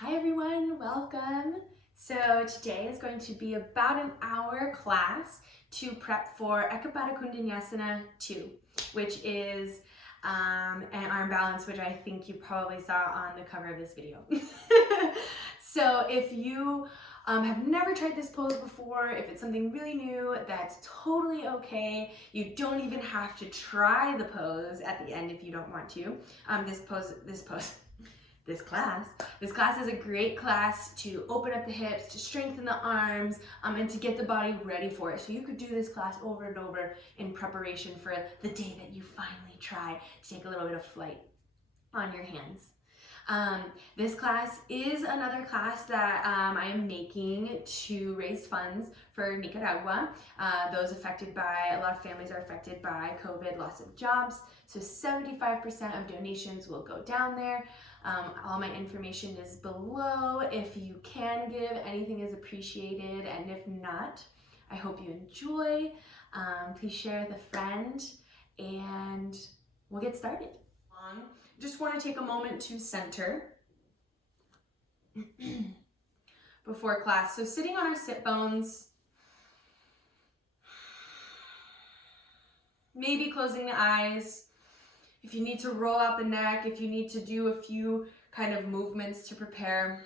Hi everyone, welcome. So today is going to be about an hour class to prep for Eka Pada Koundinyasana II, which is an arm balance, which I think you probably saw on the cover of this video. So if you have never tried this pose before, if it's something really new, that's totally okay. You don't even have to try the pose at the end if you don't want to. This class is a great class to open up the hips, to strengthen the arms, and to get the body ready for it. So you could do this class over and over in preparation for the day that you finally try to take a little bit of flight on your hands. This class is another class that I am making to raise funds for Nicaragua. Those affected by, a lot of families are affected by COVID, loss of jobs. So 75% of donations will go down there. All my information is below. If you can give, anything is appreciated. And if not, I hope you enjoy. Please share with a friend and we'll get started. Just want to take a moment to center before class. So sitting on our sit bones, maybe closing the eyes. If you need to roll out the neck, if you need to do a few kind of movements to prepare.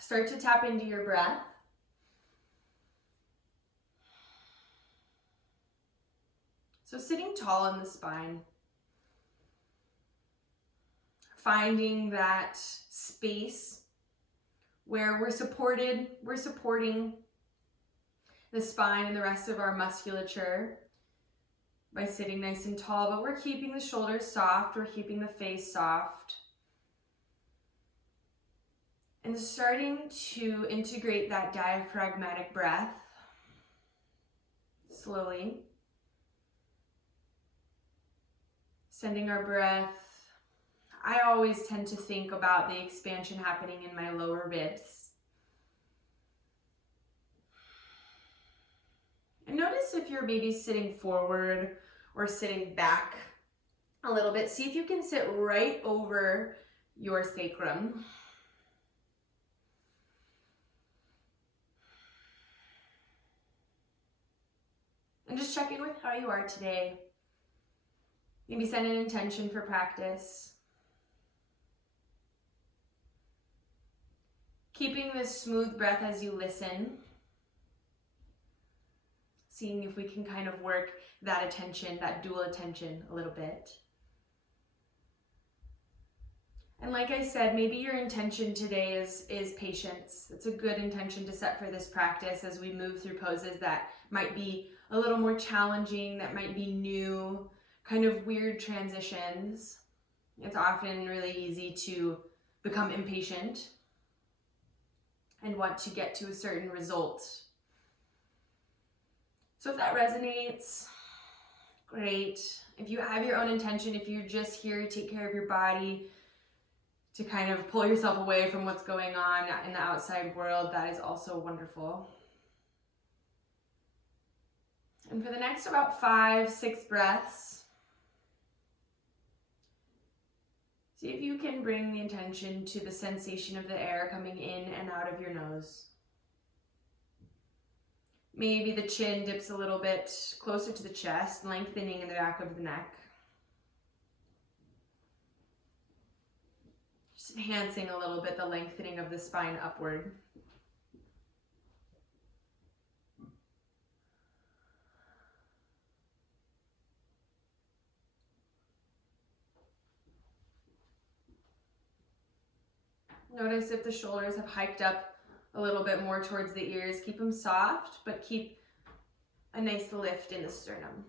Start to tap into your breath. So sitting tall in the spine, finding that space where we're supporting the spine and the rest of our musculature by sitting nice and tall, but we're keeping the shoulders soft, we're keeping the face soft. And starting to integrate that diaphragmatic breath slowly. Sending our breath. I always tend to think about the expansion happening in my lower ribs. And notice if you're maybe sitting forward or sitting back a little bit. See if you can sit right over your sacrum. And just check in with how you are today. Maybe set an intention for practice. Keeping this smooth breath as you listen. Seeing if we can kind of work that attention, that dual attention a little bit. And like I said, maybe your intention today is patience. It's a good intention to set for this practice as we move through poses that might be a little more challenging, that might be new, kind of weird transitions. It's often really easy to become impatient and want to get to a certain result. So if that resonates, great. If you have your own intention, if you're just here to take care of your body, to kind of pull yourself away from what's going on in the outside world, that is also wonderful. And for the next about 5-6 breaths, see if you can bring the intention to the sensation of the air coming in and out of your nose. Maybe the chin dips a little bit closer to the chest, lengthening in the back of the neck. Just enhancing a little bit the lengthening of the spine upward. Notice if the shoulders have hiked up a little bit more towards the ears. Keep them soft, but keep a nice lift in the sternum.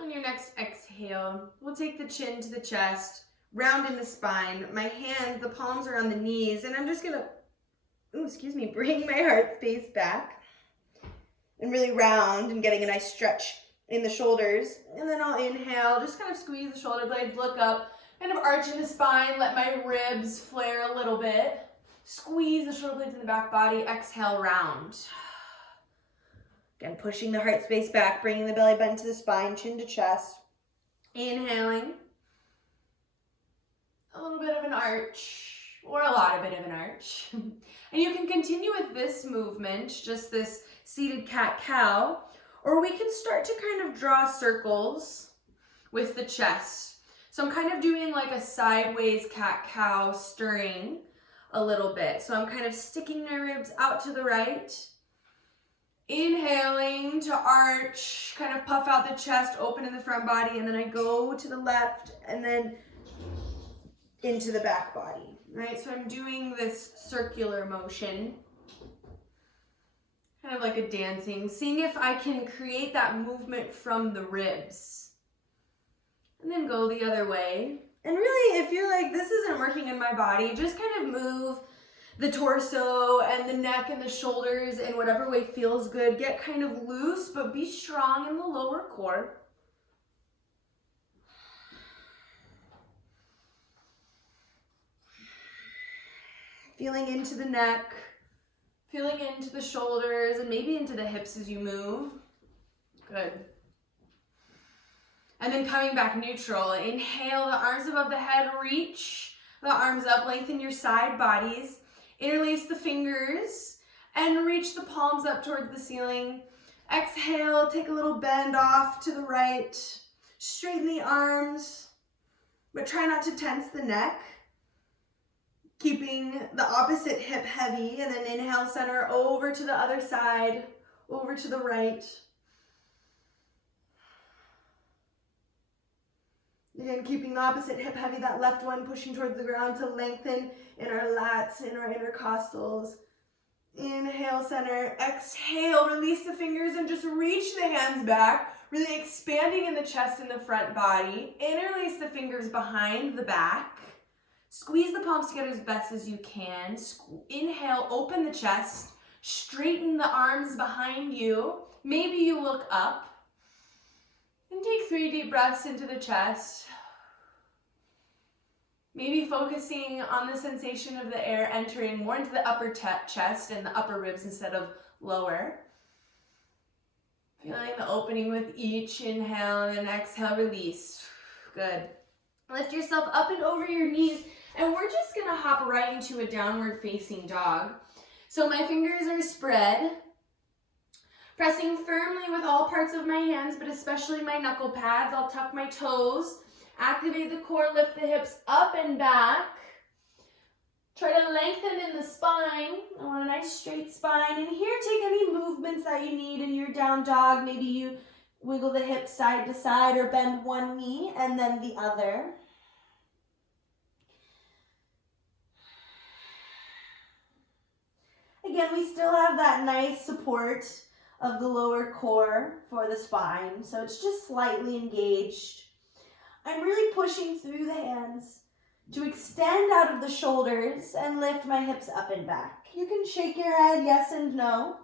On your next exhale, we'll take the chin to the chest, round in the spine. My hands, the palms are on the knees, and I'm just gonna, bring my heart space back and really round and getting a nice stretch in the shoulders. And then I'll inhale, just kind of squeeze the shoulder blades, look up, kind of arch in the spine, let my ribs flare a little bit. Squeeze the shoulder blades in the back body. Exhale, round. Again, pushing the heart space back, bringing the belly button to the spine, chin to chest. Inhaling. A little bit of an arch, or a lot of bit of an arch. And you can continue with this movement, just this seated cat-cow, or we can start to kind of draw circles with the chest. So I'm kind of doing like a sideways cat-cow, stirring a little bit. So I'm kind of sticking my ribs out to the right, inhaling to arch, kind of puff out the chest, open in the front body, and then I go to the left and then into the back body, right? So I'm doing this circular motion, kind of like a dancing, seeing if I can create that movement from the ribs. And then go the other way. And really, if you're like, this isn't working in my body, just kind of move the torso and the neck and the shoulders in whatever way feels good. Get kind of loose, but be strong in the lower core. Feeling into the neck, feeling into the shoulders, and maybe into the hips as you move. Good. And then coming back neutral. Inhale, the arms above the head, reach the arms up, lengthen your side bodies. Interlace the fingers and reach the palms up towards the ceiling. Exhale, take a little bend off to the right. Straighten the arms, but try not to tense the neck. Keeping the opposite hip heavy, and then inhale, center over to the other side, over to the right. Again, keeping the opposite hip heavy, that left one pushing towards the ground to lengthen in our lats, in our intercostals. Inhale, center. Exhale, release the fingers and just reach the hands back, really expanding in the chest and the front body. Interlace the fingers behind the back. Squeeze the palms together as best as you can. Inhale, open the chest. Straighten the arms behind you. Maybe you look up. And take 3 deep breaths into the chest. Maybe focusing on the sensation of the air entering more into the upper chest and the upper ribs instead of lower. Feeling the opening with each inhale, and then exhale, release. Good. Lift yourself up and over your knees, and we're just gonna hop right into a downward facing dog. So my fingers are spread, pressing firmly with all parts of my hands, but especially my knuckle pads. I'll tuck my toes, activate the core, lift the hips up and back. Try to lengthen in the spine. I want a nice straight spine. And here, take any movements that you need in your down dog. Maybe you wiggle the hips side to side or bend one knee and then the other. Again, we still have that nice support of the lower core for the spine, so it's just slightly engaged. I'm really pushing through the hands to extend out of the shoulders and lift my hips up and back. You can shake your head yes and no.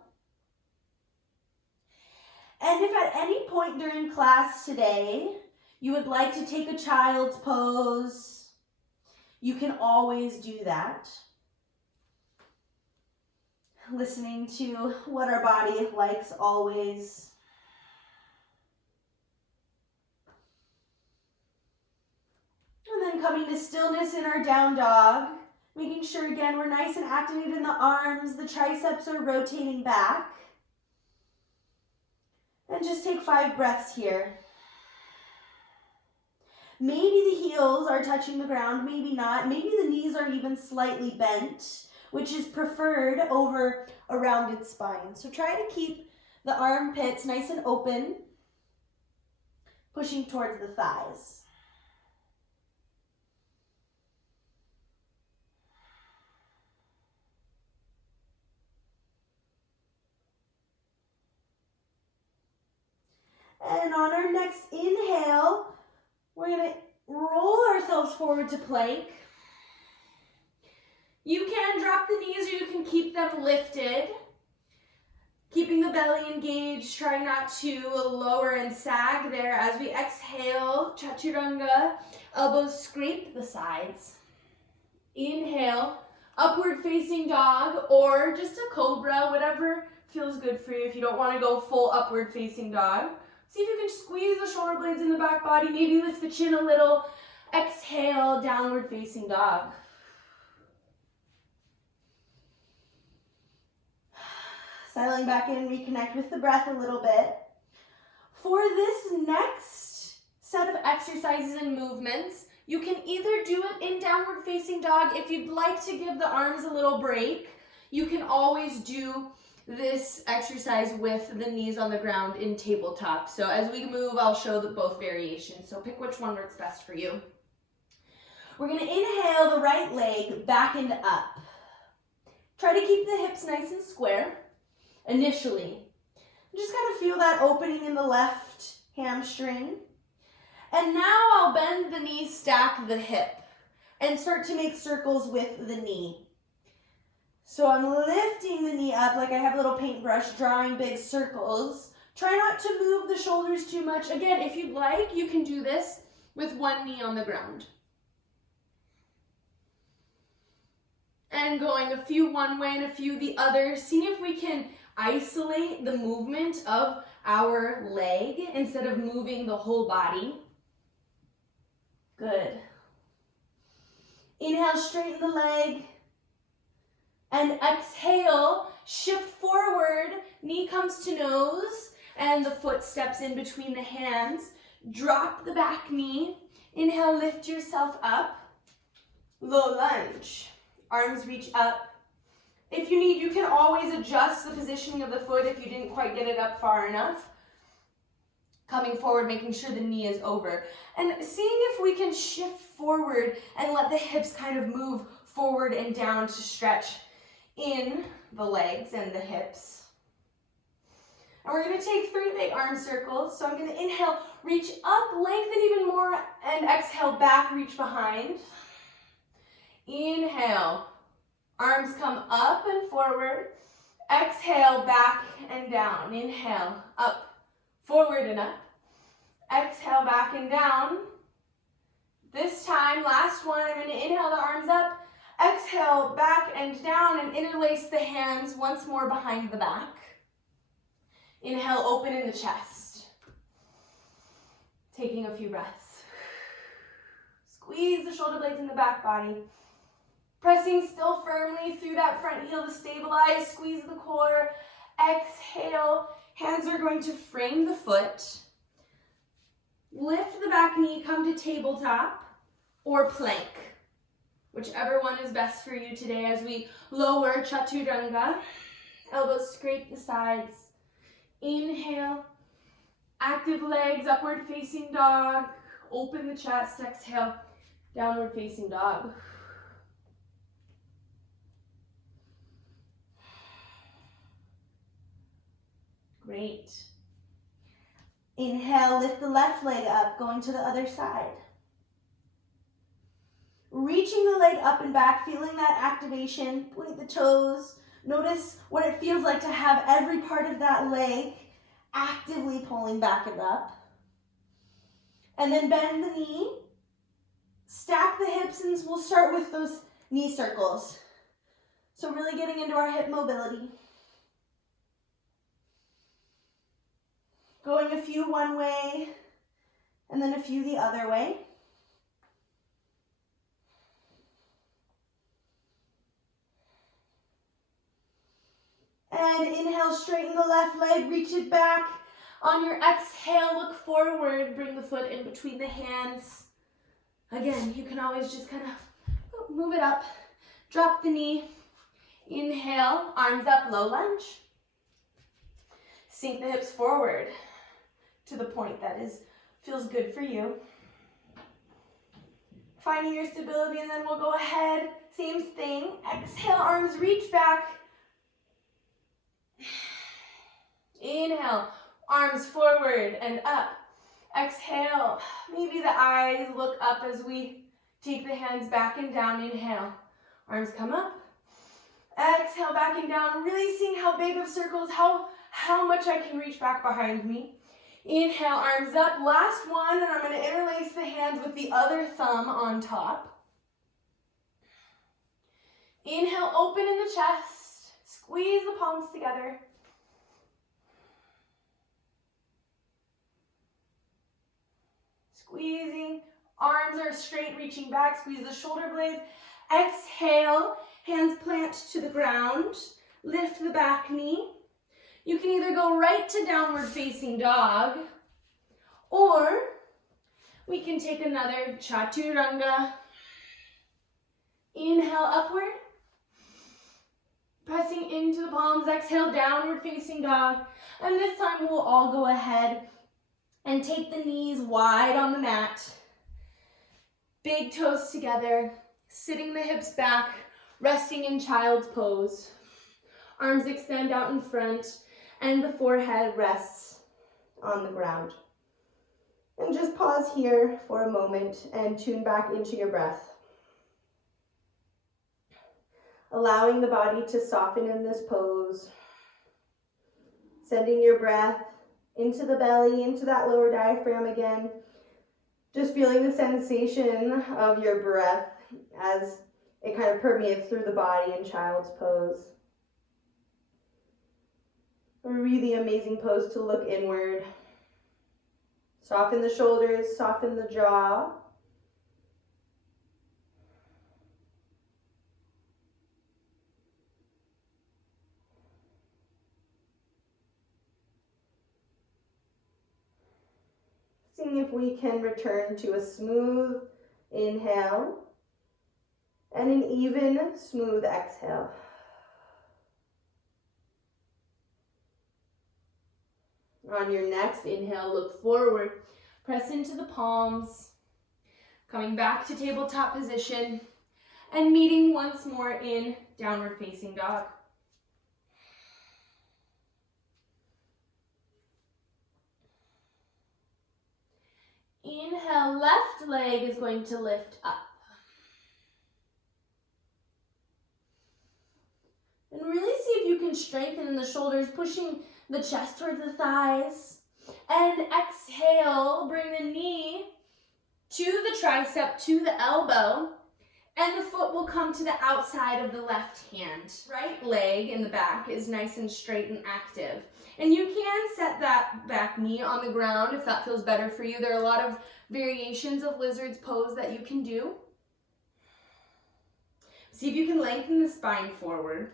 And if at any point during class today you would like to take a child's pose, you can always do that. Listening to what our body likes always. And then coming to stillness in our down dog, making sure again we're nice and activated in the arms, the triceps are rotating back. And just take 5 breaths here. Maybe the heels are touching the ground, maybe not. Maybe the knees are even slightly bent, which is preferred over a rounded spine. So try to keep the armpits nice and open, pushing towards the thighs. And on our next inhale, we're gonna roll ourselves forward to plank. You can drop the knees or you can keep them lifted. Keeping the belly engaged, try not to lower and sag there. As we exhale, chaturanga, elbows scrape the sides. Inhale, upward facing dog, or just a cobra, whatever feels good for you. If you don't want to go full upward facing dog, see if you can squeeze the shoulder blades in the back body, maybe lift the chin a little. Exhale, downward facing dog. Settling back in, reconnect with the breath a little bit. For this next set of exercises and movements, you can either do it in downward facing dog. If you'd like to give the arms a little break, you can always do this exercise with the knees on the ground in tabletop. So as we move, I'll show both variations. So pick which one works best for you. We're going to inhale the right leg back and up. Try to keep the hips nice and square initially. Just kind of feel that opening in the left hamstring. And now I'll bend the knee, stack the hip, and start to make circles with the knee. So I'm lifting the knee up like I have a little paintbrush, drawing big circles. Try not to move the shoulders too much. Again, if you'd like, you can do this with one knee on the ground. And going a few one way and a few the other. See if we can isolate the movement of our leg instead of moving the whole body. Good. Inhale, straighten the leg. And exhale, shift forward, knee comes to nose, and the foot steps in between the hands. Drop the back knee. Inhale, lift yourself up. Low lunge. Arms reach up. If you need, you can always adjust the positioning of the foot if you didn't quite get it up far enough. Coming forward, making sure the knee is over. And seeing if we can shift forward and let the hips kind of move forward and down to stretch in the legs and the hips. And we're going to take 3 big arm circles. So I'm going to inhale, reach up, lengthen even more, and exhale, back, reach behind. Inhale, arms come up and forward. Exhale, back and down. Inhale, up, forward and up. Exhale, back and down. This time, last one, I'm going to inhale the arms up. Exhale, back and down, and interlace the hands once more behind the back. Inhale, open in the chest. Taking a few breaths. Squeeze the shoulder blades in the back body. Pressing still firmly through that front heel to stabilize. Squeeze the core. Exhale. Hands are going to frame the foot. Lift the back knee, come to tabletop or plank. Whichever one is best for you today as we lower chaturanga. Elbows scrape the sides. Inhale. Active legs, upward facing dog. Open the chest. Exhale. Downward facing dog. Great. Inhale, lift the left leg up, going to the other side. Reaching the leg up and back, feeling that activation, point the toes. Notice what it feels like to have every part of that leg actively pulling back and up. And then bend the knee, stack the hips, and we'll start with those knee circles. So really getting into our hip mobility. Going a few one way, and then a few the other way. And inhale, straighten the left leg, reach it back. On your exhale, look forward, bring the foot in between the hands. Again, you can always just kind of move it up, drop the knee. Inhale, arms up, low lunge. Sink the hips forward to the point that feels good for you. Finding your stability, and then we'll go ahead, same thing. Exhale, arms reach back. Inhale, arms forward and up. Exhale, maybe the eyes look up as we take the hands back and down. Inhale, arms come up. Exhale, back and down. Really seeing how big of circles, how much I can reach back behind me. Inhale, arms up. Last one, and I'm going to interlace the hands with the other thumb on top. Inhale, open in the chest. Squeeze the palms together. Squeezing. Arms are straight, reaching back. Squeeze the shoulder blades. Exhale, hands plant to the ground. Lift the back knee. You can either go right to downward facing dog, or we can take another chaturanga. Inhale, upward. Pressing into the palms. Exhale, downward facing dog. And this time we'll all go ahead and take the knees wide on the mat. Big toes together. Sitting the hips back. Resting in child's pose. Arms extend out in front. And the forehead rests on the ground. And just pause here for a moment and tune back into your breath. Allowing the body to soften in this pose. Sending your breath into the belly, into that lower diaphragm again. Just feeling the sensation of your breath as it kind of permeates through the body in child's pose. A really amazing pose to look inward. Soften the shoulders, soften the jaw. Seeing if we can return to a smooth inhale and an even, smooth exhale. On your next inhale, look forward. Press into the palms. Coming back to tabletop position. And meeting once more in downward facing dog. Inhale, left leg is going to lift up. And really see if you can strengthen in the shoulders, pushing the chest towards the thighs. And exhale, bring the knee to the tricep, to the elbow. And the foot will come to the outside of the left hand. Right leg in the back is nice and straight and active. And you can set that back knee on the ground if that feels better for you. There are a lot of variations of lizard's pose that you can do. See if you can lengthen the spine forward.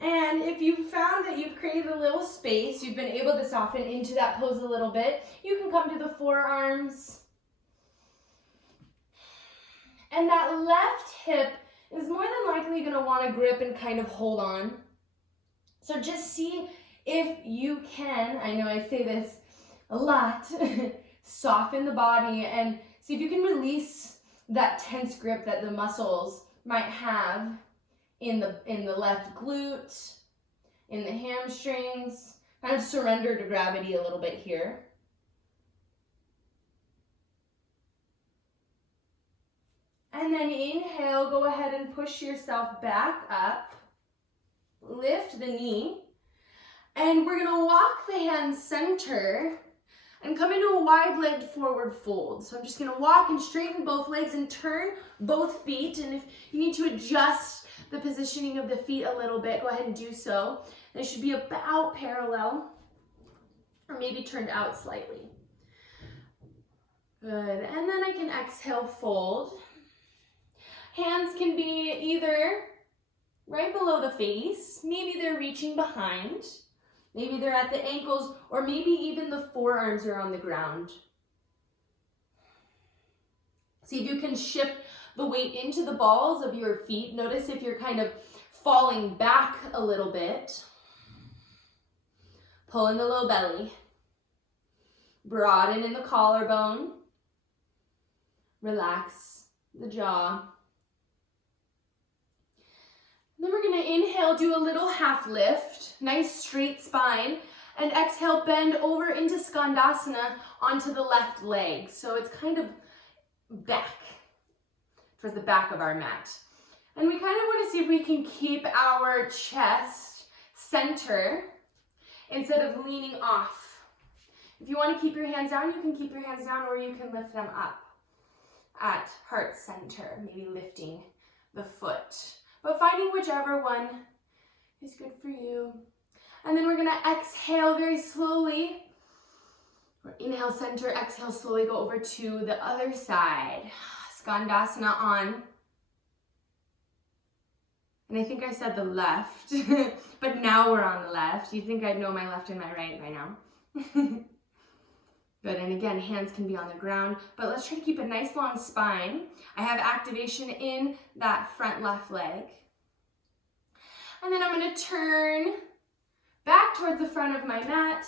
And if you've found that you've created a little space, you've been able to soften into that pose a little bit, you can come to the forearms. And that left hip is more than likely going to want to grip and kind of hold on. So just see if you can, I know I say this a lot, soften the body and see if you can release that tense grip that the muscles might have in the left glute, in the hamstrings. Kind of surrender to gravity a little bit here. And then inhale, go ahead and push yourself back up. Lift the knee. And we're gonna walk the hands center and come into a wide-legged forward fold. So I'm just gonna walk and straighten both legs and turn both feet. And if you need to adjust the positioning of the feet a little bit, go ahead and do so. They should be about parallel or maybe turned out slightly. Good, and then I can exhale, fold. Hands can be either right below the face, maybe they're reaching behind, maybe they're at the ankles, or maybe even the forearms are on the ground. See if you can shift the weight into the balls of your feet. Notice if you're kind of falling back a little bit. Pull in the low belly. Broaden in the collarbone. Relax the jaw. Then we're going to inhale, do a little half lift, nice straight spine, and exhale, bend over into Skandasana onto the left leg. So it's kind of back, towards the back of our mat. And we kind of want to see if we can keep our chest center instead of leaning off. If you want to keep your hands down, you can keep your hands down or you can lift them up. at heart center, maybe lifting the foot. But finding whichever one is good for you. And then we're gonna exhale very slowly. Or inhale center, exhale slowly, go over to the other side. Skandasana on. And I think I said the left, but now we're on the left. You think I'd know my left and my right by now. Good, and again, hands can be on the ground, but let's try to keep a nice long spine. I have activation in that front left leg. And then I'm gonna turn back towards the front of my mat,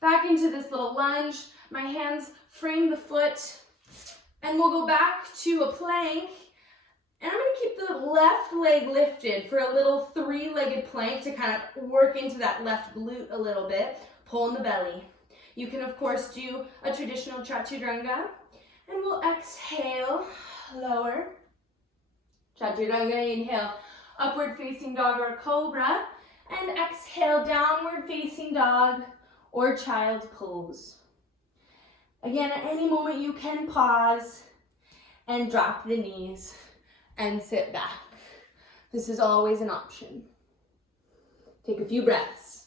back into this little lunge. My hands frame the foot, and we'll go back to a plank. And I'm gonna keep the left leg lifted for a little three-legged plank to kind of work into that left glute a little bit. Pull in the belly. You can, of course, do a traditional chaturanga. And we'll exhale, lower. Chaturanga, inhale, upward facing dog or cobra. And exhale, downward facing dog or child's pose. Again, at any moment you can pause and drop the knees and sit back. This is always an option. Take a few breaths.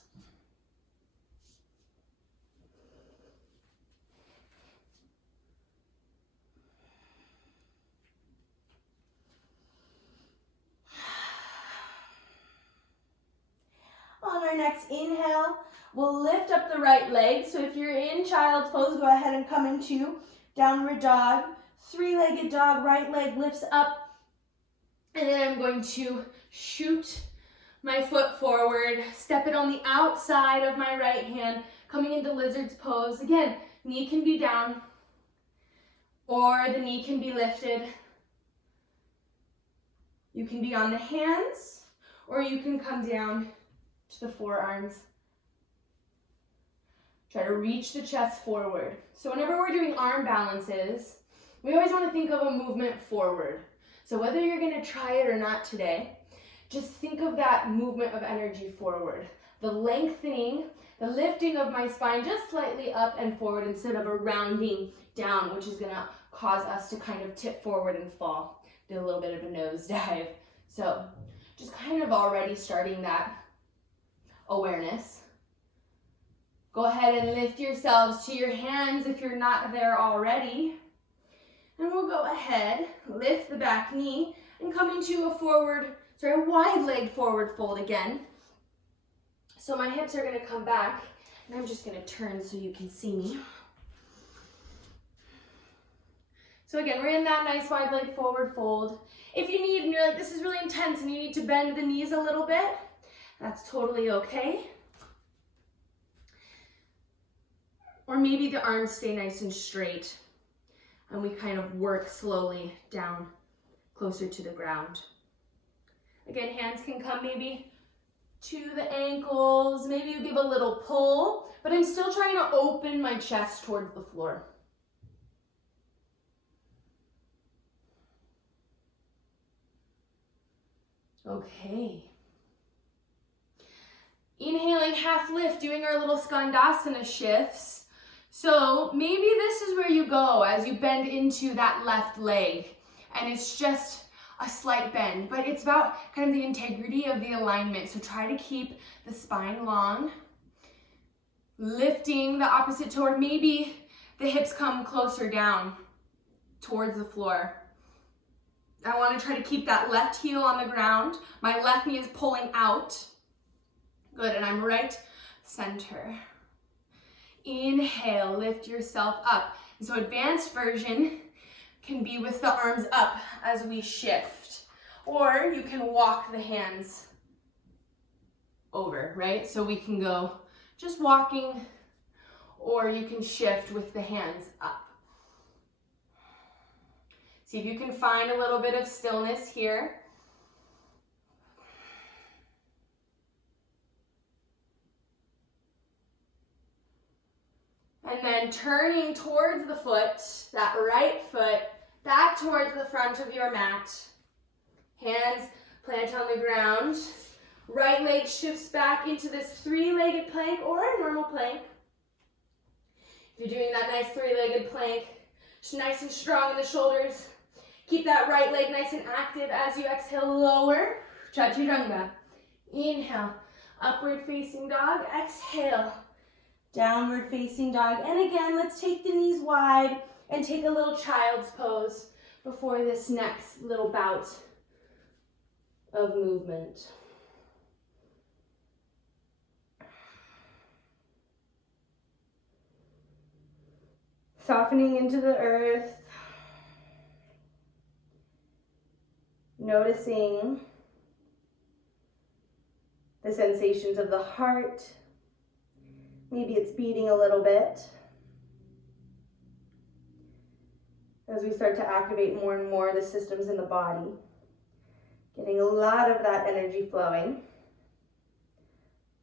On our next inhale, we'll lift up the right leg. So if you're in child's pose, go ahead and come into downward dog. Three-legged dog, right leg lifts up. And then I'm going to shoot my foot forward, step it on the outside of my right hand, coming into lizard's pose. Again, knee can be down or the knee can be lifted. You can be on the hands or you can come down to the forearms. Try to reach the chest forward. So whenever we're doing arm balances, we always want to think of a movement forward. So whether you're going to try it or not today, just think of that movement of energy forward. The lengthening, the lifting of my spine just slightly up and forward instead of a rounding down, which is going to cause us to kind of tip forward and fall. Do a little bit of a nosedive. So just kind of already starting that awareness. Go ahead and lift yourselves to your hands if you're not there already. And we'll go ahead, lift the back knee, and come into a wide leg forward fold again. So my hips are gonna come back, and I'm just gonna turn so you can see me. So again, we're in that nice wide leg forward fold. If you need, and you're like, this is really intense, and you need to bend the knees a little bit, that's totally okay. Or maybe the arms stay nice and straight, and we kind of work slowly down closer to the ground. Again, hands can come maybe to the ankles. Maybe you give a little pull, but I'm still trying to open my chest towards the floor. Okay. Inhaling, half lift, doing our little skandasana shifts. So maybe this is where you go as you bend into that left leg, and it's just a slight bend, but it's about kind of the integrity of the alignment. So try to keep the spine long, lifting the opposite toe, or maybe the hips come closer down towards the floor. I want to try to keep that left heel on the ground. My left knee is pulling out. Good, and I'm right center. Inhale, lift yourself up. And so advanced version can be with the arms up as we shift. Or you can walk the hands over, right? So we can go just walking, or you can shift with the hands up. See if you can find a little bit of stillness here. And then turning towards the foot, that right foot, back towards the front of your mat. Hands plant on the ground. Right leg shifts back into this three-legged plank or a normal plank. If you're doing that nice three-legged plank, Just nice and strong in the shoulders. Keep that right leg nice and active as you exhale, lower. Chaturanga. Inhale, upward facing dog. Exhale, downward facing dog. And again, let's take the knees wide and take a little child's pose before this next little bout of movement. Softening into the earth. Noticing the sensations of the heart. Maybe it's beating a little bit. As we start to activate more and more the systems in the body. Getting a lot of that energy flowing.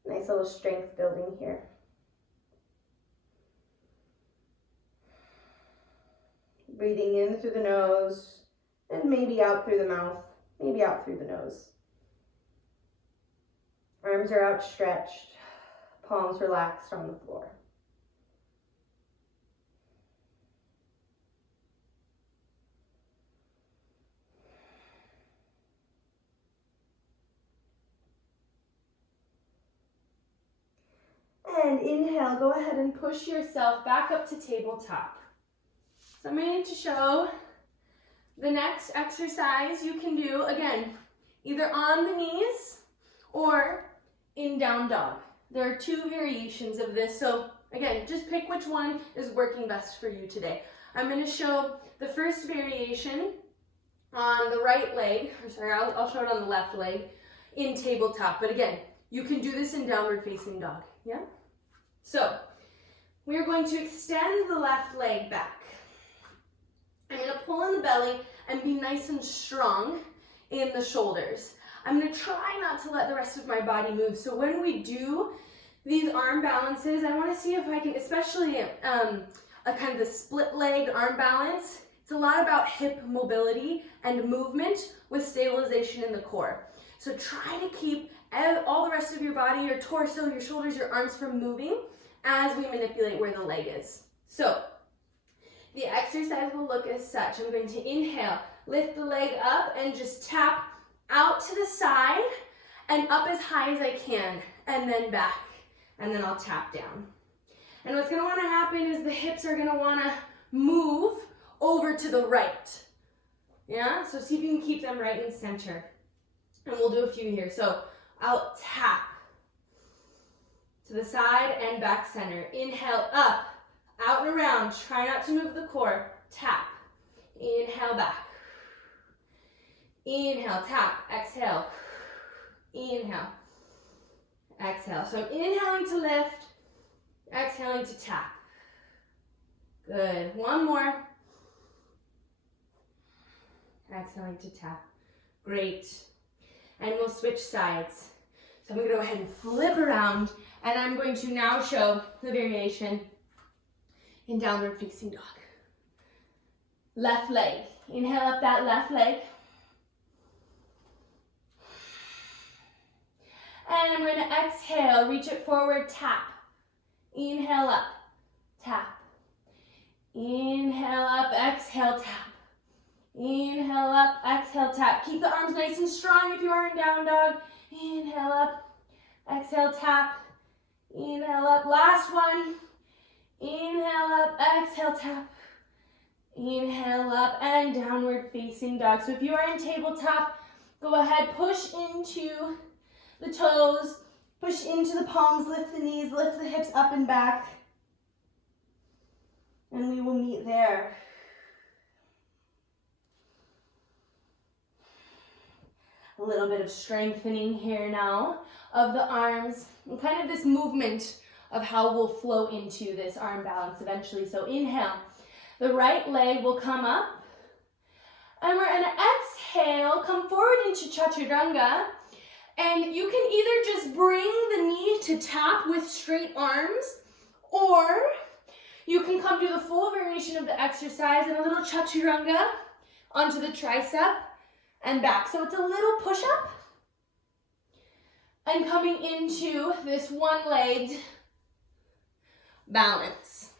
Nice little strength building here. Breathing in through the nose and maybe out through the mouth, maybe out through the nose. Arms are outstretched, palms relaxed on the floor. And inhale, go ahead and push yourself back up to tabletop. So I'm going to show the next exercise you can do, again, either on the knees or in down dog. There are two variations of this, so again, just pick which one is working best for you today. I'm going to show the first variation on the right leg, or sorry, I'll show it on the left leg in tabletop, but again, you can do this in downward facing dog, yeah? So, we're going to extend the left leg back. I'm going to pull in the belly and be nice and strong in the shoulders. I'm going to try not to let the rest of my body move. So when we do these arm balances, I want to see if I can, especially a kind of the split leg arm balance, it's a lot about hip mobility and movement with stabilization in the core. So try to keep all the rest of your body, your torso, your shoulders, your arms from moving as we manipulate where the leg is. So the exercise will look as such. I'm going to inhale, lift the leg up and just tap out to the side and up as high as I can, and then back, and then I'll tap down. And what's going to want to happen is the hips are going to want to move over to the right. Yeah, so see if you can keep them right in center. And we'll do a few here. So I'll tap to the side and back center. Inhale up, out and around. Try not to move the core. Tap. Inhale back. Inhale, tap, exhale. Inhale, exhale. So I'm inhaling to lift, exhaling to tap. Good. One more. Exhaling to tap. Great. And we'll switch sides. So I'm going to go ahead and flip around, and I'm going to now show the variation in downward facing dog. Left leg. Inhale up that left leg. And I'm going to exhale, reach it forward, tap. Inhale up, tap. Inhale up, exhale, tap. Inhale up, exhale, tap. Keep the arms nice and strong if you are in down dog. Inhale up, exhale, tap. Inhale up, last one. Inhale up, exhale, tap. Inhale up and downward facing dog. So if you are in tabletop, go ahead, push into the toes, push into the palms, lift the knees, lift the hips up and back. And we will meet there. A little bit of strengthening here now of the arms and kind of this movement of how we'll flow into this arm balance eventually. So inhale, the right leg will come up, and we're going to exhale, come forward into Chaturanga, and you can either just bring the knee to tap with straight arms, or you can come do the full variation of the exercise in a little Chaturanga onto the tricep and back. So it's a little push-up and coming into this one-legged balance.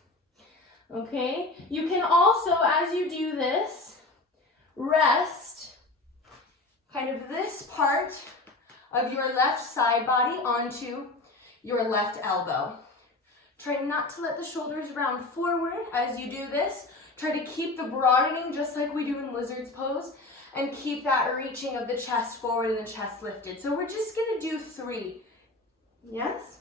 Okay? You can also, as you do this, rest kind of this part of your left side body onto your left elbow. Try not to let the shoulders round forward as you do this. Try to keep the broadening just like we do in lizard's pose, and keep that reaching of the chest forward and the chest lifted. So we're just gonna do 3. Yes?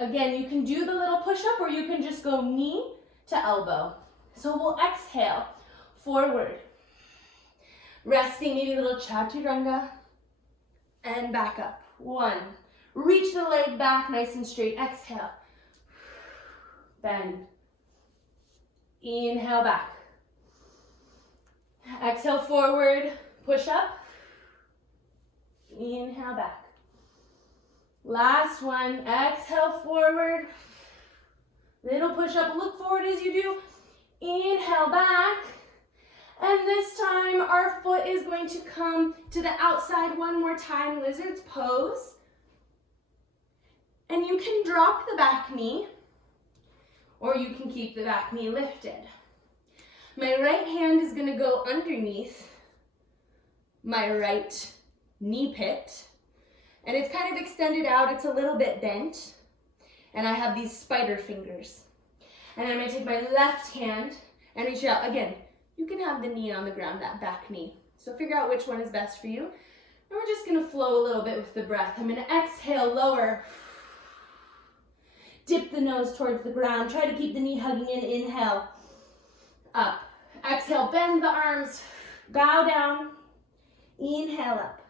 Again, you can do the little push-up or you can just go knee to elbow. So we'll exhale forward. Resting, maybe a little chaturanga, and back up. 1. Reach the leg back nice and straight. Exhale. Bend. Inhale back. Exhale forward, push up. Inhale back. Last one, exhale forward. Little push up, look forward as you do. Inhale back. And this time our foot is going to come to the outside one more time, lizard's pose. And you can drop the back knee, or you can keep the back knee lifted. My right hand is gonna go underneath my right knee pit, and it's kind of extended out, it's a little bit bent, and I have these spider fingers. And I'm gonna take my left hand and reach out. Again, you can have the knee on the ground, that back knee. So figure out which one is best for you. And we're just gonna flow a little bit with the breath. I'm gonna exhale, lower. Dip the nose towards the ground. Try to keep the knee hugging in. Inhale, up. Exhale, bend the arms. Bow down. Inhale, up.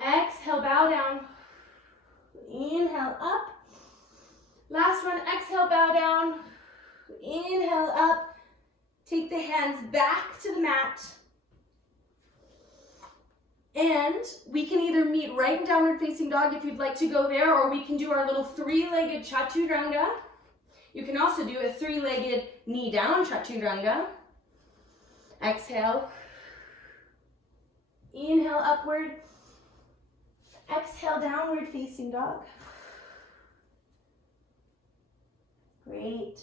Exhale, bow down. Inhale, up. Last one, exhale, bow down. Inhale, up. Take the hands back to the mat. And we can either meet right in downward facing dog if you'd like to go there, or we can do our little 3-legged chaturanga. You can also do a 3-legged knee down chaturanga. Exhale. Inhale upward. Exhale downward facing dog. Great.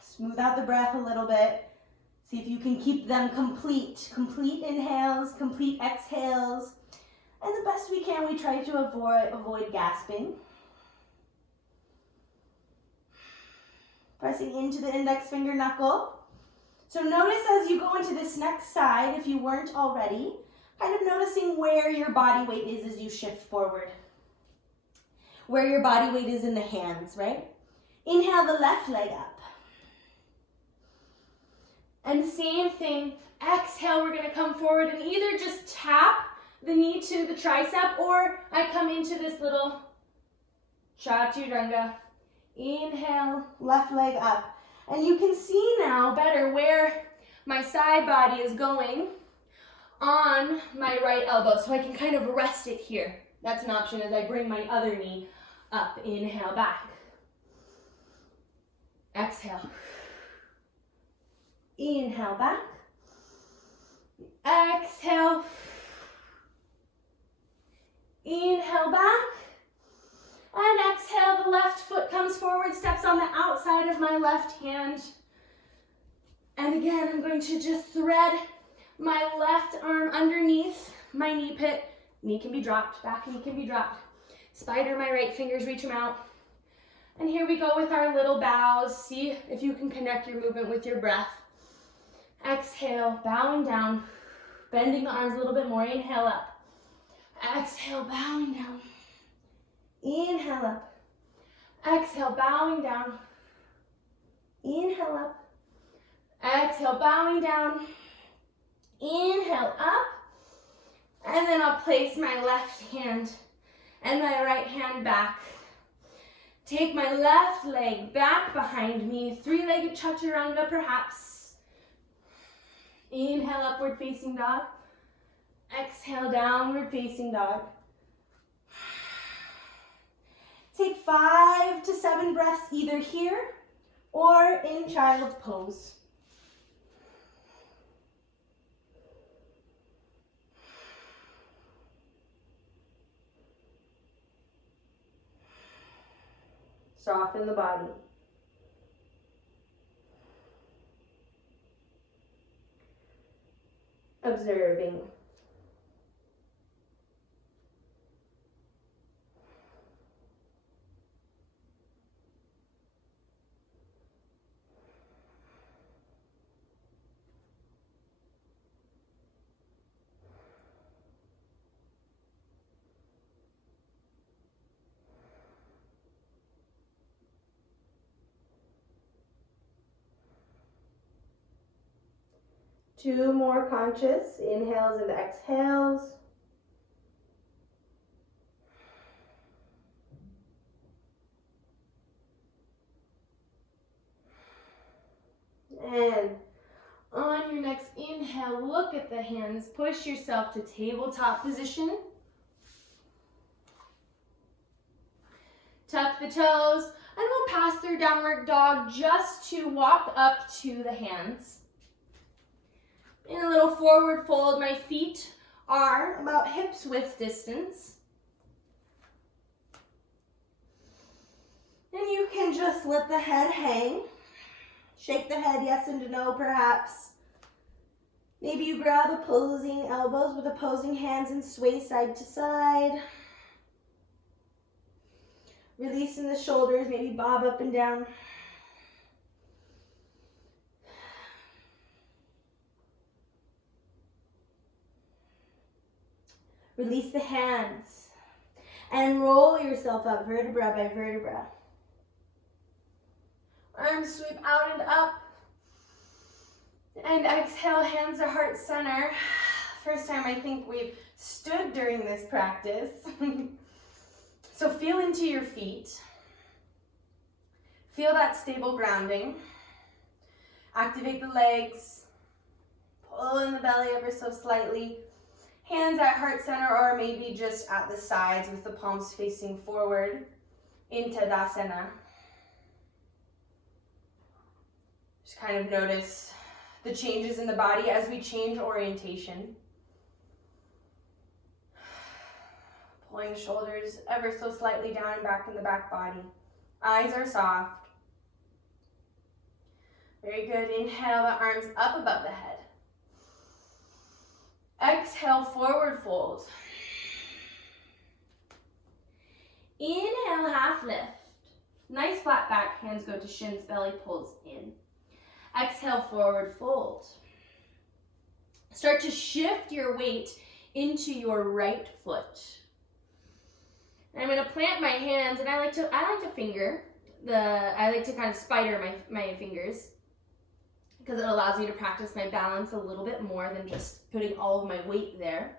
Smooth out the breath a little bit. See if you can keep them complete. Complete inhales, complete exhales. And the best we can, we try to avoid gasping. Pressing into the index finger knuckle. So notice as you go into this next side, if you weren't already, kind of noticing where your body weight is as you shift forward. Where your body weight is in the hands, right? Inhale the left leg up. And same thing, exhale, we're gonna come forward and either just tap the knee to the tricep, or I come into this little chaturanga. Inhale, left leg up. And you can see now better where my side body is going on my right elbow. So I can kind of rest it here. That's an option as I bring my other knee up. Inhale, back. Exhale. Inhale, back. Exhale. Inhale, back. And exhale, the left foot comes forward, steps on the outside of my left hand. And again, I'm going to just thread my left arm underneath my knee pit. Knee can be dropped, back knee can be dropped. Spider my right fingers, reach them out. And here we go with our little bows. See if you can connect your movement with your breath. Exhale, bowing down, bending the arms a little bit more. Inhale up. Exhale, bowing down. Inhale up. Exhale, bowing down. Inhale up. Exhale, bowing down. Inhale up. And then I'll place my left hand and my right hand back. Take my left leg back behind me. 3-legged chaturanga perhaps. Inhale, upward facing dog. Exhale, downward facing dog. Take 5 to 7 breaths either here or in child's pose. Soften the body. Observing. Two more conscious inhales and exhales. And on your next inhale, look at the hands. Push yourself to tabletop position. Tuck the toes, and we'll pass through downward dog just to walk up to the hands. In a little forward fold, my feet are about hips width distance. And you can just let the head hang. Shake the head yes and no perhaps. Maybe you grab opposing elbows with opposing hands and sway side to side. Releasing the shoulders, maybe bob up and down. Release the hands and roll yourself up vertebra by vertebra. Arms sweep out and up. And exhale, hands to heart center. First time I think we've stood during this practice. So feel into your feet. Feel that stable grounding. Activate the legs. Pull in the belly ever so slightly. Hands at heart center or maybe just at the sides with the palms facing forward into Tadasana. Just kind of notice the changes in the body as we change orientation. Pulling the shoulders ever so slightly down and back in the back body. Eyes are soft. Very good. Inhale the arms up above the head. Exhale, forward fold. Inhale, half lift. Nice flat back, hands go to shins, belly pulls in. Exhale, forward fold. Start to shift your weight into your right foot. And I'm going to plant my hands, and I like to kind of spider my fingers, because it allows me to practice my balance a little bit more than just putting all of my weight there.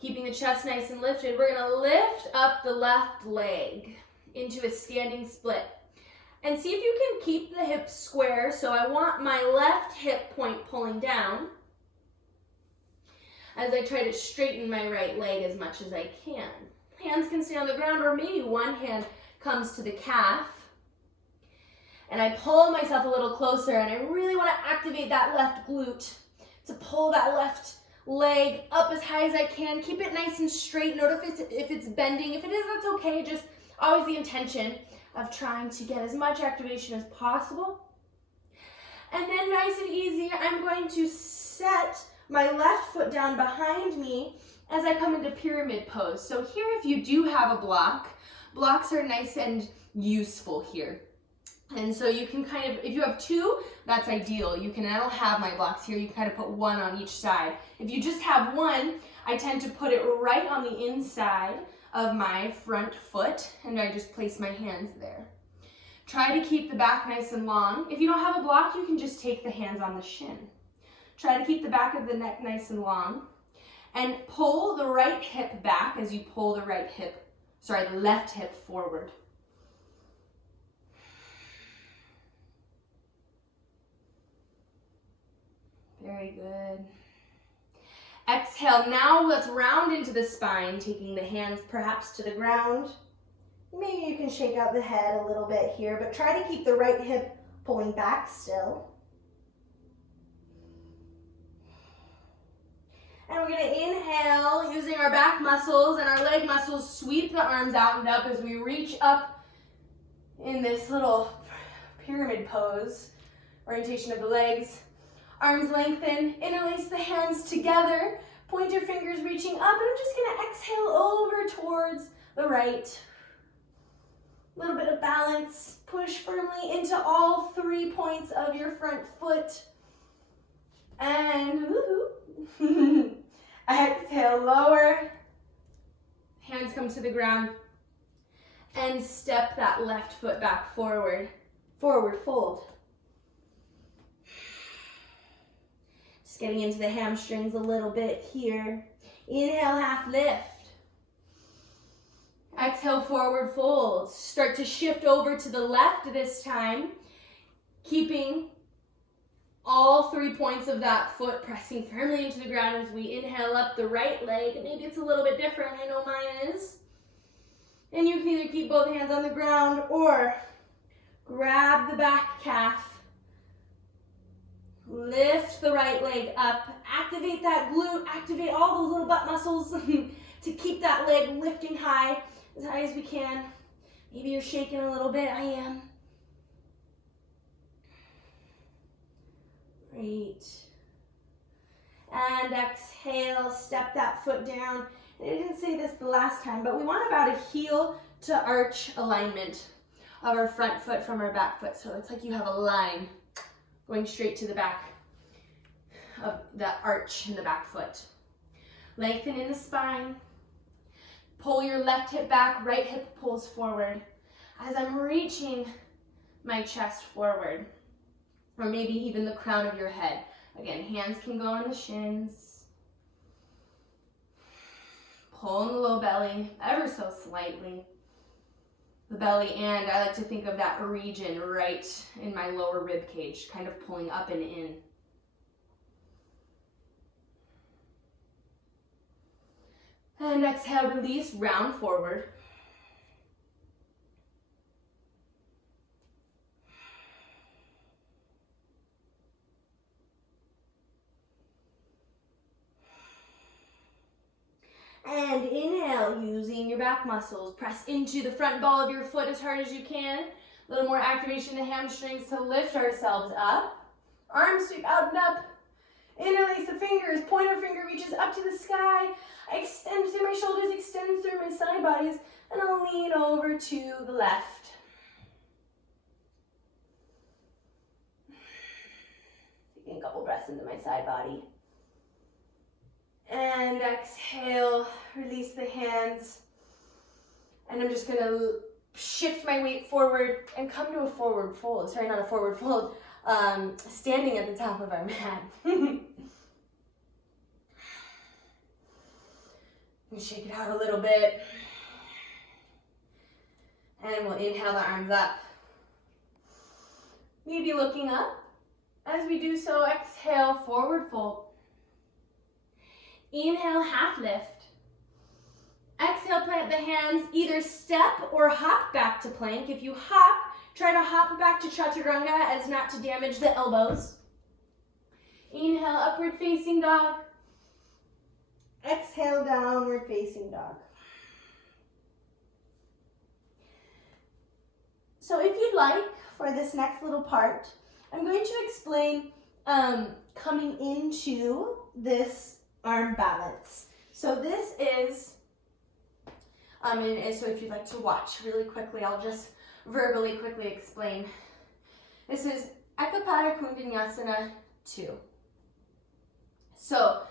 Keeping the chest nice and lifted, we're going to lift up the left leg into a standing split. And see if you can keep the hips square. So I want my left hip point pulling down as I try to straighten my right leg as much as I can. Hands can stay on the ground, or maybe one hand comes to the calf. And I pull myself a little closer, and I really want to activate that left glute to pull that left leg up as high as I can. Keep it nice and straight. Note if it's bending. If it is, that's okay. Just always the intention of trying to get as much activation as possible. And then nice and easy, I'm going to set my left foot down behind me as I come into pyramid pose. So here, if you do have a block, blocks are nice and useful here. And so you can kind of, if you have two, that's ideal. I don't have my blocks here. You can kind of put one on each side. If you just have one, I tend to put it right on the inside of my front foot, and I just place my hands there. Try to keep the back nice and long. If you don't have a block, you can just take the hands on the shin. Try to keep the back of the neck nice and long, and pull the right hip back as you pull the the left hip forward. Very good. Exhale, now let's round into the spine, taking the hands perhaps to the ground. Maybe you can shake out the head a little bit here, but try to keep the right hip pulling back still. And we're going to inhale, using our back muscles and our leg muscles, sweep the arms out and up as we reach up in this little pyramid pose, orientation of the legs. Arms lengthen, interlace the hands together, point your fingers reaching up, and I'm just gonna exhale over towards the right. A little bit of balance. Push firmly into all 3 points of your front foot. And woohoo. Exhale, lower. Hands come to the ground. And step that left foot back forward. Forward fold. Just getting into the hamstrings a little bit here. Inhale, half lift. Exhale, forward fold. Start to shift over to the left this time, keeping all 3 points of that foot pressing firmly into the ground as we inhale up the right leg. Maybe it's a little bit different, I know mine is. And you can either keep both hands on the ground or grab the back calf, lift the right leg up, activate that glute, activate all those little butt muscles to keep that leg lifting high as we can. Maybe you're shaking a little bit. I am. Great. And exhale, step that foot down. And I didn't say this the last time, but we want about a heel to arch alignment of our front foot from our back foot. So it's like you have a line going straight to the back of that arch in the back foot. Lengthen in the spine. Pull your left hip back, right hip pulls forward. As I'm reaching my chest forward, or maybe even the crown of your head. Again, hands can go on the shins. Pull in the low belly, ever so slightly. The belly, and I like to think of that region right in my lower rib cage, kind of pulling up and in. And exhale, release, round forward. And inhale, using your back muscles. Press into the front ball of your foot as hard as you can. A little more activation in the hamstrings to lift ourselves up. Arms sweep out and up. Interlace the fingers. Pointer finger reaches up to the sky. I extend through my shoulders, extend through my side bodies, and I'll lean over to the left. Taking a couple breaths into my side body. And exhale, release the hands. And I'm just gonna shift my weight forward and come to a forward fold. Sorry, not a forward fold. Standing at the top of our mat. And shake it out a little bit. And we'll inhale the arms up. Maybe looking up. As we do so, exhale, forward fold. Inhale, half lift. Exhale, plant the hands, either step or hop back to plank. If you hop, try to hop back to chaturanga as not to damage the elbows. Inhale, upward facing dog. Exhale, downward facing dog. So if you'd like, for this next little part, I'm going to explain coming into this arm balance. So this is, so if you'd like to watch really quickly, I'll just verbally quickly explain. This is Eka Pada Koundinyasana II. So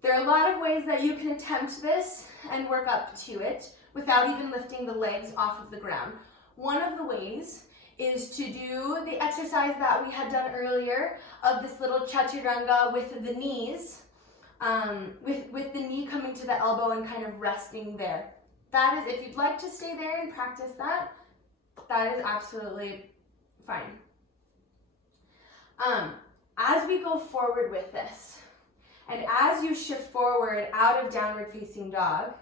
there are a lot of ways that you can attempt this and work up to it without even lifting the legs off of the ground. One of the ways is to do the exercise that we had done earlier of this little chaturanga with the knees, with the knee coming to the elbow and kind of resting there. That is, if you'd like to stay there and practice that, that is absolutely fine. As we go forward with this, and as you shift forward out of downward facing dog,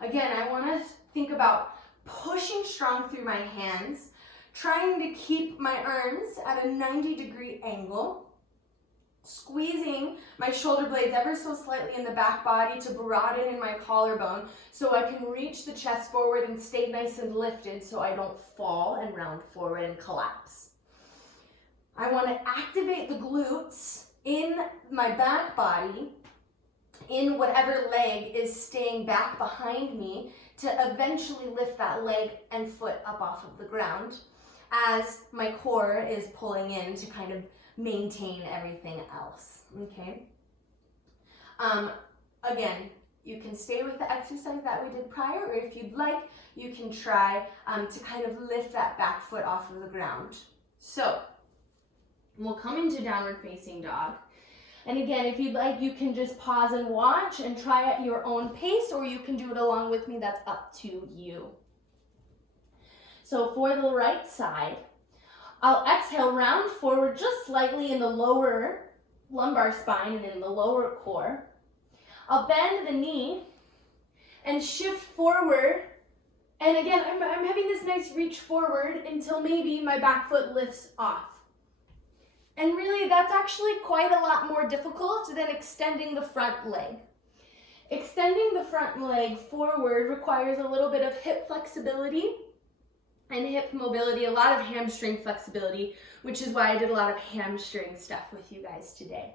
again, I want to think about pushing strong through my hands, trying to keep my arms at a 90-degree angle, squeezing my shoulder blades ever so slightly in the back body to broaden in my collarbone so I can reach the chest forward and stay nice and lifted so I don't fall and round forward and collapse. I want to activate the glutes in my back body, in whatever leg is staying back behind me, to eventually lift that leg and foot up off of the ground as my core is pulling in to kind of maintain everything else, okay? Again, you can stay with the exercise that we did prior, or if you'd like, you can try to kind of lift that back foot off of the ground. So, we'll come into downward facing dog. And again, if you'd like, you can just pause and watch and try at your own pace, or you can do it along with me. That's up to you. So for the right side, I'll exhale, round forward just slightly in the lower lumbar spine and in the lower core. I'll bend the knee and shift forward. And again, I'm having this nice reach forward until maybe my back foot lifts off. And really, that's actually quite a lot more difficult than extending the front leg. Extending the front leg forward requires a little bit of hip flexibility and hip mobility, a lot of hamstring flexibility, which is why I did a lot of hamstring stuff with you guys today.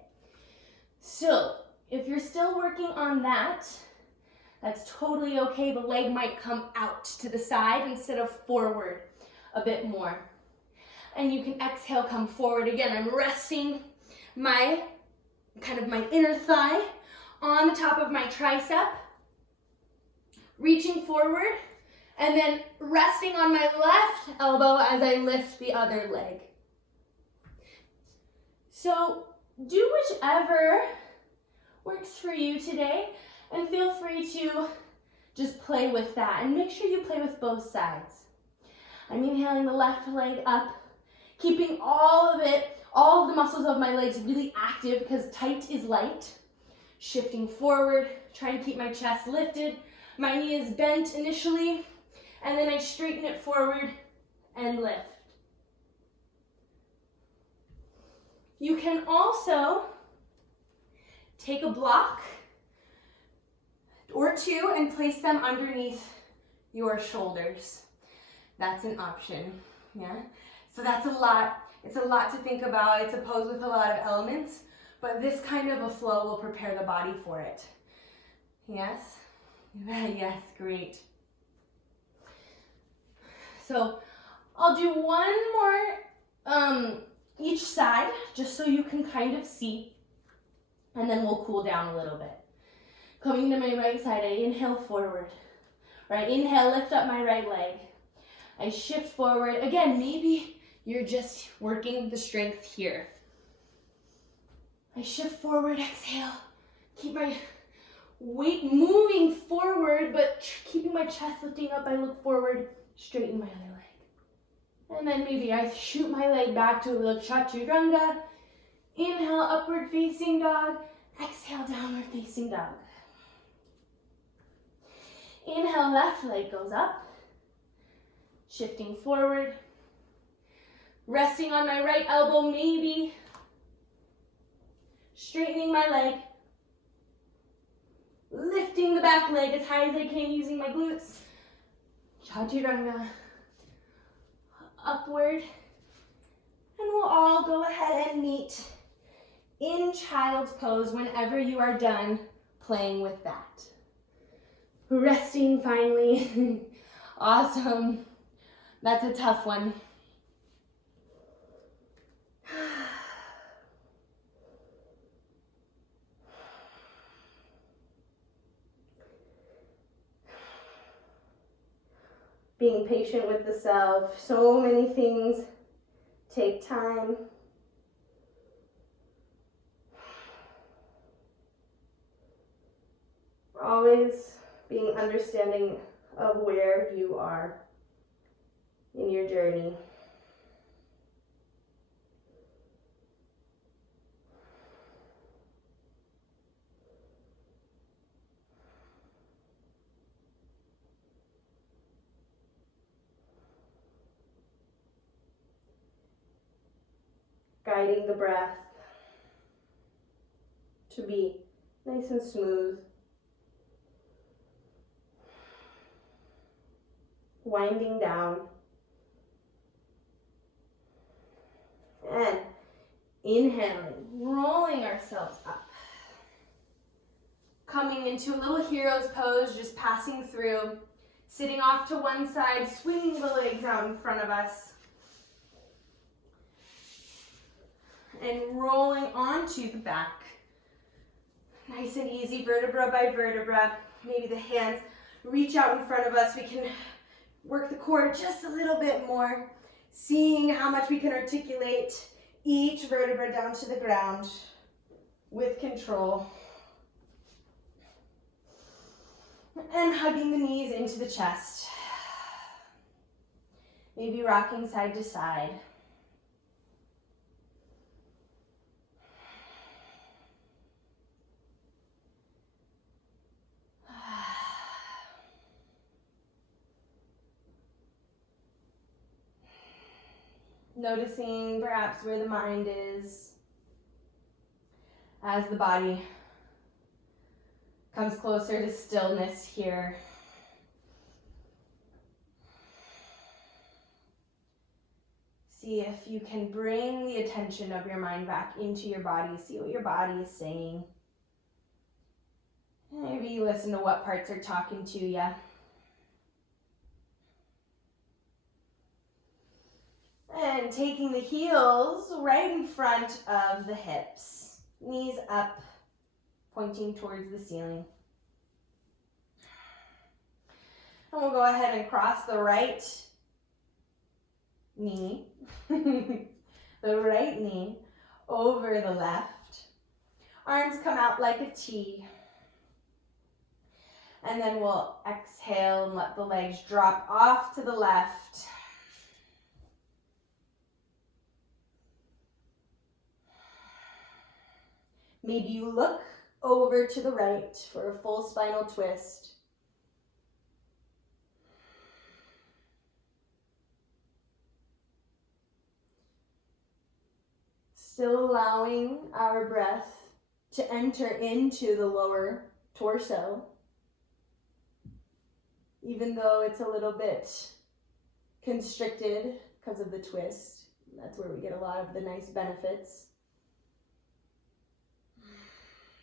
So, if you're still working on that, that's totally okay. The leg might come out to the side instead of forward a bit more. And you can exhale, come forward. Again, I'm resting my inner thigh on the top of my tricep, reaching forward, and then resting on my left elbow as I lift the other leg. So do whichever works for you today, and feel free to just play with that. And make sure you play with both sides. I'm inhaling the left leg up, keeping all of the muscles of my legs really active because tight is light. Shifting forward, trying to keep my chest lifted. My knee is bent initially, and then I straighten it forward and lift. You can also take a block or two and place them underneath your shoulders. That's an option, yeah? So that's a lot. It's a lot to think about. It's a pose with a lot of elements, but this kind of a flow will prepare the body for it. Yes? Yes, great. So I'll do one more each side, just so you can kind of see, and then we'll cool down a little bit. Coming to my right side, I inhale forward. Right, inhale, lift up my right leg. I shift forward. Again, maybe you're just working the strength here. I shift forward, exhale. Keep my weight moving forward, but keeping my chest lifting up. I look forward, straighten my other leg. And then maybe I shoot my leg back to a little chaturanga. Inhale, upward facing dog. Exhale, downward facing dog. Inhale, left leg goes up. Shifting forward. Resting on my right elbow, maybe. Straightening my leg. Lifting the back leg as high as I can using my glutes. Chaturanga. Upward. And we'll all go ahead and meet in child's pose whenever you are done playing with that. Resting finally. Awesome. That's a tough one. Being patient with the self. So many things take time. Always being understanding of where you are in your journey. Guiding the breath. to be nice and smooth. Winding down. And inhaling, rolling ourselves up. Coming into a little hero's pose, just passing through. Sitting off to one side, swinging the legs out in front of us. And rolling onto the back. Nice and easy, vertebra by vertebra. Maybe the hands reach out in front of us. We can work the core just a little bit more. Seeing how much we can articulate each vertebra down to the ground with control. And hugging the knees into the chest. Maybe rocking side to side. Noticing perhaps where the mind is as the body comes closer to stillness here. See if you can bring the attention of your mind back into your body. See what your body is saying. Maybe you listen to what parts are talking to you. And taking the heels right in front of the hips. Knees up, pointing towards the ceiling. And we'll go ahead and cross the right knee, the right knee over the left. Arms come out like a T. And then we'll exhale and let the legs drop off to the left. Maybe you look over to the right for a full spinal twist. Still allowing our breath to enter into the lower torso, even though it's a little bit constricted because of the twist. That's where we get a lot of the nice benefits.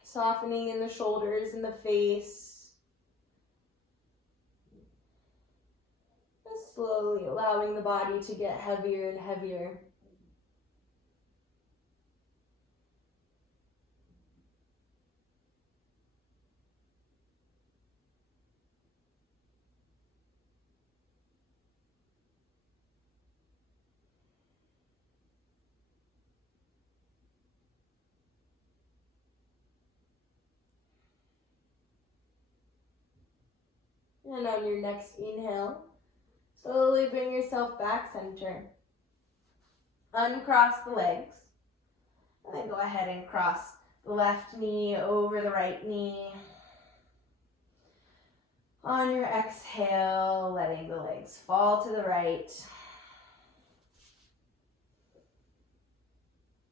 Softening in the shoulders and the face. Just slowly allowing the body to get heavier and heavier. And on your next inhale, slowly bring yourself back center. Uncross the legs. And then go ahead and cross the left knee over the right knee. On your exhale, letting the legs fall to the right.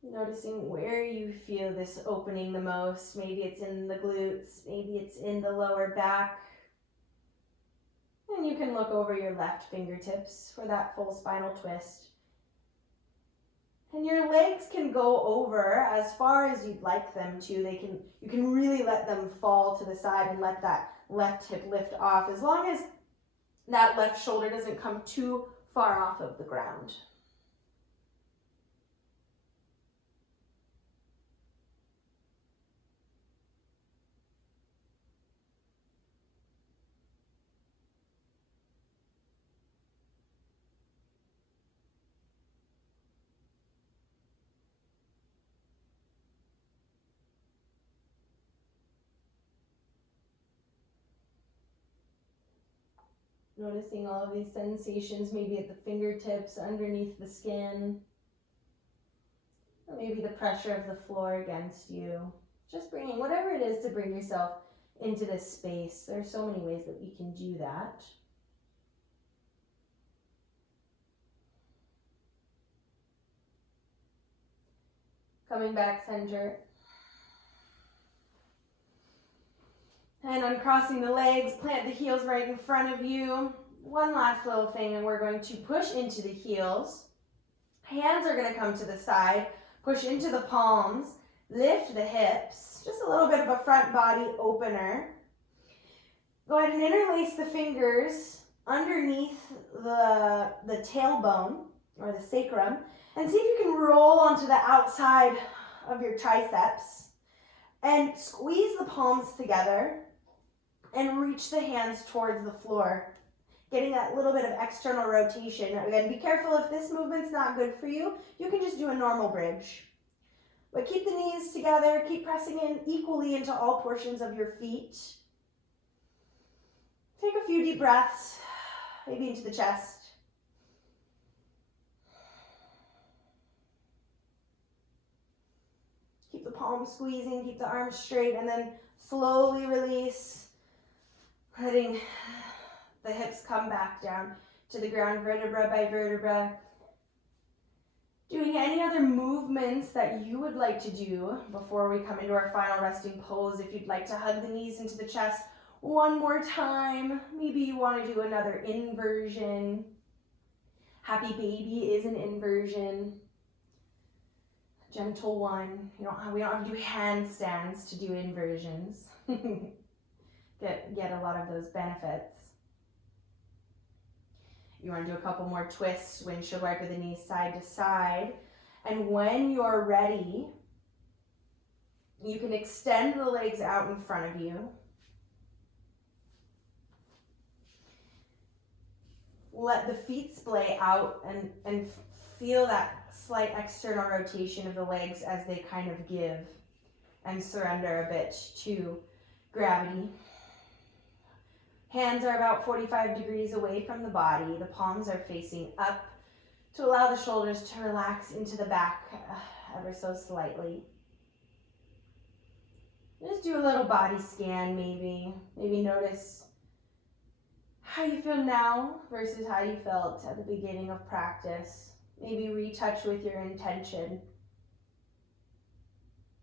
Noticing where you feel this opening the most. Maybe it's in the glutes, maybe it's in the lower back. And you can look over your left fingertips for that full spinal twist. And your legs can go over as far as you'd like them to. You can really let them fall to the side and let that left hip lift off, as long as that left shoulder doesn't come too far off of the ground. Noticing all of these sensations, maybe at the fingertips, underneath the skin, or maybe the pressure of the floor against you. Just bringing whatever it is to bring yourself into this space. There's so many ways that we can do that. Coming back center. And uncrossing the legs, plant the heels right in front of you. One last little thing, and we're going to push into the heels. Hands are going to come to the side, push into the palms, lift the hips, just a little bit of a front body opener. Go ahead and interlace the fingers underneath the tailbone or the sacrum, and see if you can roll onto the outside of your triceps and squeeze the palms together and reach the hands towards the floor, getting that little bit of external rotation. Again, be careful if this movement's not good for you. You can just do a normal bridge. But keep the knees together, keep pressing in equally into all portions of your feet. Take a few deep breaths, maybe into the chest. Keep the palms squeezing, keep the arms straight, and then slowly release, letting the hips come back down to the ground, vertebra by vertebra. Doing any other movements that you would like to do before we come into our final resting pose. If you'd like to hug the knees into the chest one more time, maybe you want to do another inversion. Happy baby is an inversion. Gentle one. We don't have to do handstands to do inversions. Get a lot of those benefits. You want to do a couple more twists, windshield wiper the knees side to side. And when you're ready, you can extend the legs out in front of you. Let the feet splay out and feel that slight external rotation of the legs as they kind of give and surrender a bit to gravity. Hands are about 45 degrees away from the body. The palms are facing up to allow the shoulders to relax into the back ever so slightly. Just do a little body scan maybe. Maybe notice how you feel now versus how you felt at the beginning of practice. Maybe retouch with your intention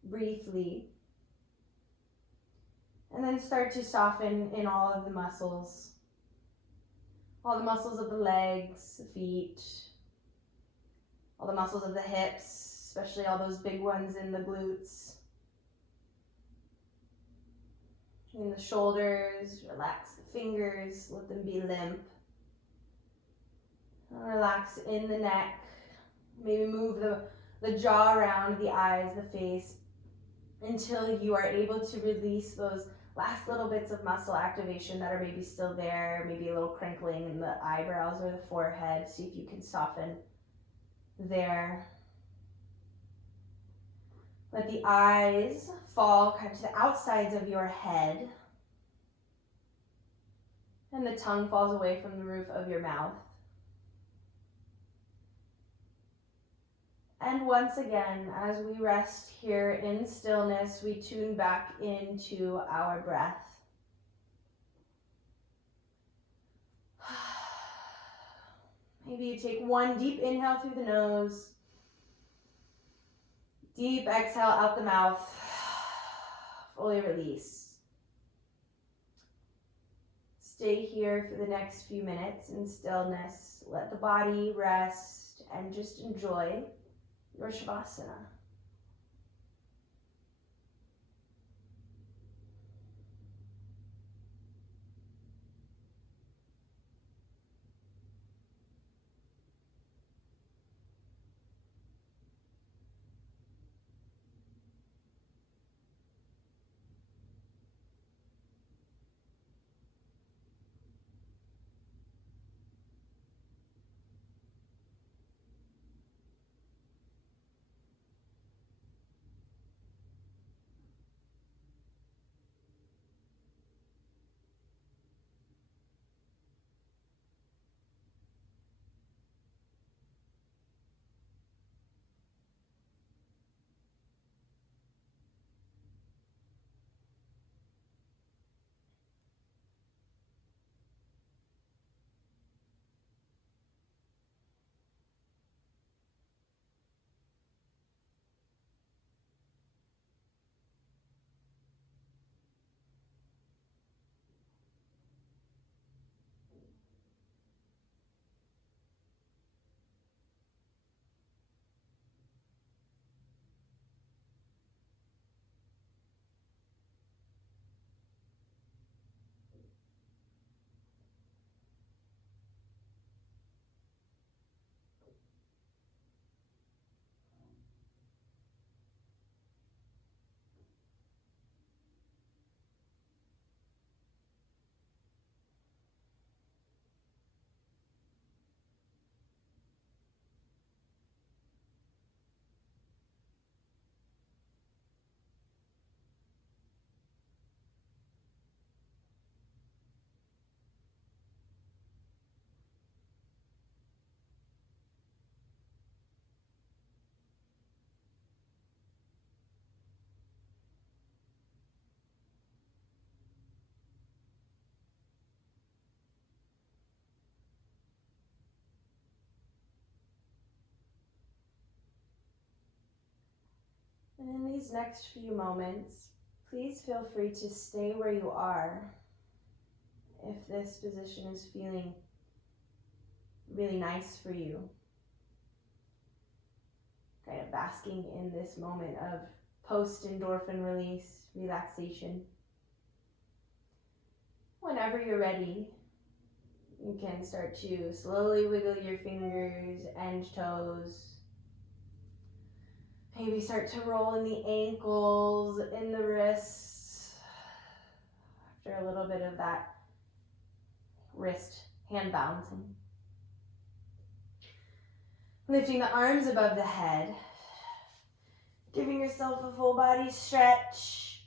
briefly. And then start to soften in all of the muscles. All the muscles of the legs, the feet, all the muscles of the hips, especially all those big ones in the glutes. In the shoulders, relax the fingers, let them be limp. Relax in the neck. Maybe move the jaw around, the eyes, the face, until you are able to release those last little bits of muscle activation that are maybe still there, maybe a little crinkling in the eyebrows or the forehead. See if you can soften there. Let the eyes fall kind of to the outsides of your head. And the tongue falls away from the roof of your mouth. And once again, as we rest here in stillness, we tune back into our breath. Maybe you take one deep inhale through the nose. Deep exhale out the mouth. Fully release. Stay here for the next few minutes in stillness. Let the body rest and just enjoy your Shavasana. these next few moments, please feel free to stay where you are if this position is feeling really nice for you. Kind of basking in this moment of post-endorphin release, relaxation. Whenever you're ready, you can start to slowly wiggle your fingers and toes. Maybe start to roll in the ankles, in the wrists. After a little bit of that wrist hand balancing. Lifting the arms above the head. Giving yourself a full body stretch.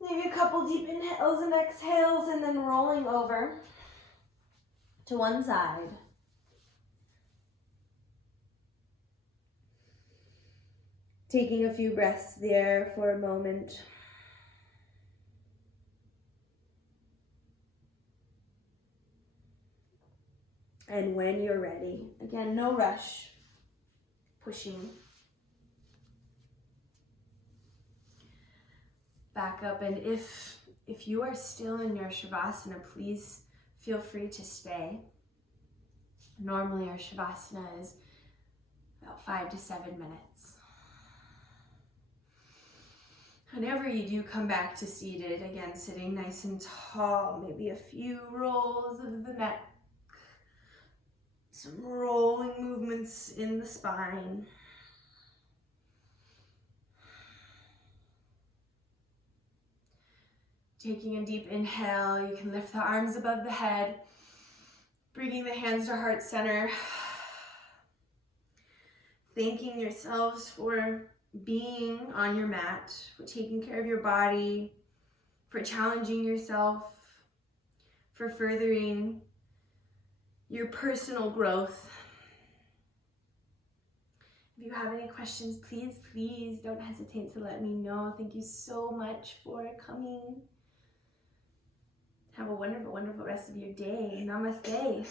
Maybe a couple deep inhales and exhales, and then rolling over to one side. Taking a few breaths there for a moment. And when you're ready, again, no rush, pushing. Back up, and if you are still in your Shavasana, please feel free to stay. Normally our Shavasana is about 5 to 7 minutes. Whenever you do come back to seated, again, sitting nice and tall, maybe a few rolls of the neck, some rolling movements in the spine. Taking a deep inhale, you can lift the arms above the head, bringing the hands to heart center. Thanking yourselves for being on your mat, for taking care of your body, for challenging yourself, for furthering your personal growth. If you have any questions, please don't hesitate to let me know. Thank you so much for coming. Have a wonderful, wonderful rest of your day. Namaste.